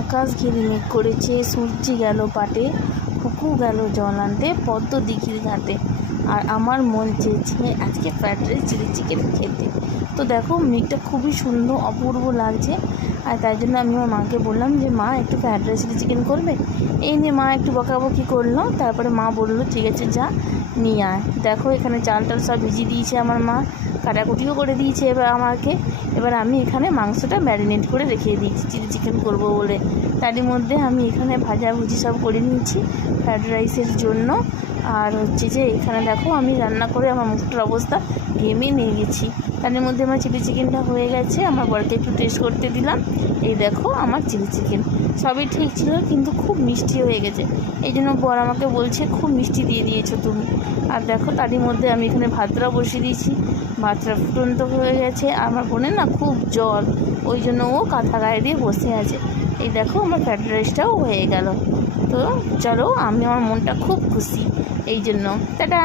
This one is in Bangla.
আকাশ ঘিরে মেঘ করেছে, সূর্যি গেল পাটে, কুকু গেল জল আনতে পদ্ম দিঘির ঘাটে। আর আমার মন চেয়েছে আজকে ফ্রাইড রাইস চিলি চিকেন খেতে। তো দেখো মেঘটা খুবই সুন্দর, অপূর্ব লাগছে। আর তাই জন্য আমি আমার মাকে বললাম যে মা একটু ফ্রাইড রাইস চিলি চিকেন করবে। এই নিয়ে মা একটু বকাবকি করলো, তারপরে মা বললো ঠিক আছে যা নিয়ে আয়। দেখো এখানে চাল টাল সব ভিজিয়ে দিয়েছে আমার মা, কাটাকুটিও করে দিয়েছে এবার আমাকে। এবার আমি এখানে মাংসটা ম্যারিনেট করে রেখে দিয়েছি চিলি চিকেন করবো বলে। তারই মধ্যে আমি এখানে ভাজাভুজি সব করে নিয়েছি ফ্রাইড রাইসের জন্য। আর হচ্ছে যে এখানে দেখো আমি রান্না করে আমার মুখটার অবস্থা ঘেমে নিয়ে গেছি। তার মধ্যে আমার চিলি চিকেনটা হয়ে গেছে, আমার বরকে একটু টেস্ট করতে দিলাম। এই দেখো আমার চিলি চিকেন সবই ঠিক ছিল, কিন্তু খুব মিষ্টি হয়ে গেছে। এই জন্য বর আমাকে বলছে খুব মিষ্টি দিয়ে দিয়েছো তুমি। আর দেখো তারই মধ্যে আমি এখানে ভাতটাও বসিয়ে দিয়েছি, ভাতটা ফুটন্ত হয়ে গেছে। আমার বোনের না খুব জ্বর, ওই জন্য ও কাঁথা গায়ে দিয়ে বসে আছে। এই দেখো আমার ফ্রাইড রাইসটাও হয়ে গেল। তো চলো, আমি আমার মনটা খুব খুশি এই জন্য। টাটা।